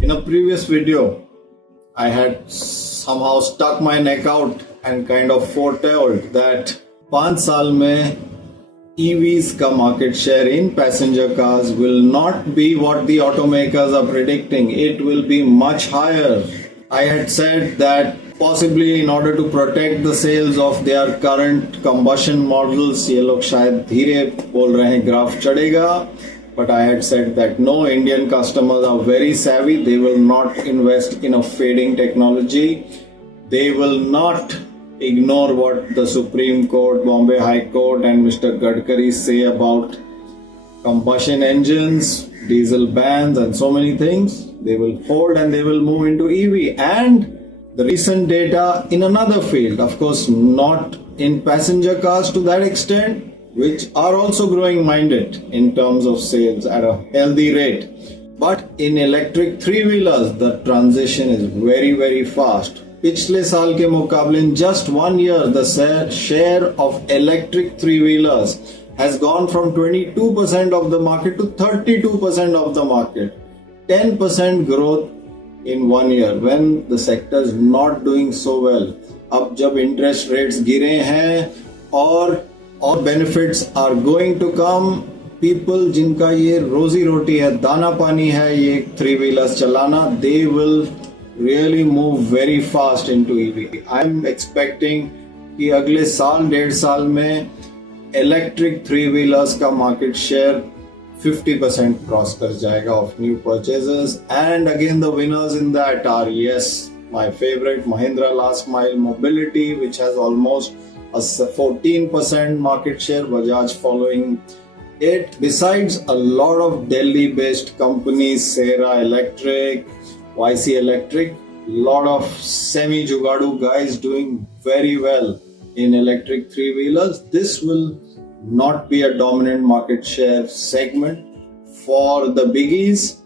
In a previous video, I had somehow stuck my neck out and kind of foretold that 5 साल में EVs का market share in passenger cars will not be what the automakers are predicting. It will be much higher. I had said that possibly in order to protect the sales of their current combustion models, ये लोग शायद धीरे बोल रहे हैं graph चढ़ेगा. But I had said that no, Indian customers are very savvy. They will not invest in a fading technology. They will not ignore what the Supreme Court, Bombay High Court and Mr. Gadkari say about combustion engines, diesel bans and so many things. They will hold and they will move into EV. And the recent data in another field, of course not in passenger cars to that extent, which are also growing minded in terms of sales at a healthy rate. But in electric three-wheelers, the transition is very, very fast. पिछले साल के मुकाबले in just 1 year, the share of electric three-wheelers has gone from 22% of the market to 32% of the market. 10% growth in 1 year when the sector is not doing so well. अब जब interest rates गिरे हैं और benefits are going to come, people जिनका ये रोजी रोटी है, दाना पानी है ये थ्री व्हीलर्स चलाना, they will really move very fast into EV. I'm expecting कि अगले साल 1.5 साल में electric three wheelers का market share 50% cross कर जाएगा of new purchases. And again the winners in that are, yes, my favorite Mahindra Last Mile Mobility, which has almost a 14% market share, Bajaj following it. Besides a lot of Delhi-based companies, Sera Electric, YC Electric, lot of semi-jugadu guys doing very well in electric three-wheelers. This will not be a dominant market share segment for the biggies,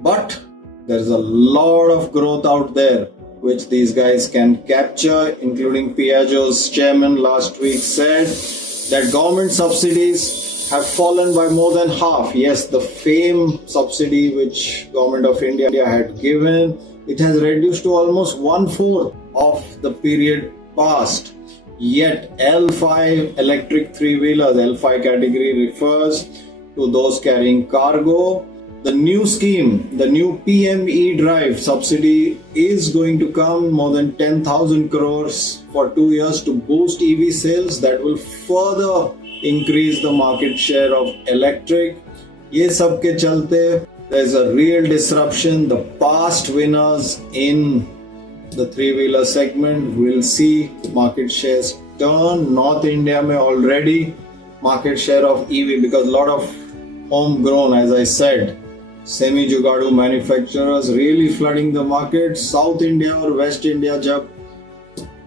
but there's a lot of growth out there which these guys can capture, including Piaggio's chairman last week said that government subsidies have fallen by more than half. Yes, the FAME subsidy which Government of India had given, it has reduced to almost 1/4 of the period past. Yet L5 electric three-wheelers, L5 category refers to those carrying cargo. The new scheme, the new PM E-Drive subsidy is going to come, more than 10,000 crores for 2 years to boost EV sales. That will further increase the market share of electric. ये सब के चलते there's a real disruption. The past winners in the three-wheeler segment will see market shares turn. North India में already market share of EV, because a lot of homegrown, as I said, semi-jugadu manufacturers really flooding the market. South India और West India जब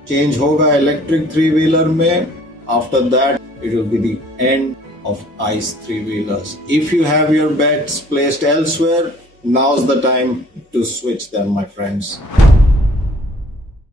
change होगा electric three-wheeler में, after that it will be the end of ICE three-wheelers. If you have your bets placed elsewhere, now's the time to switch them, my friends.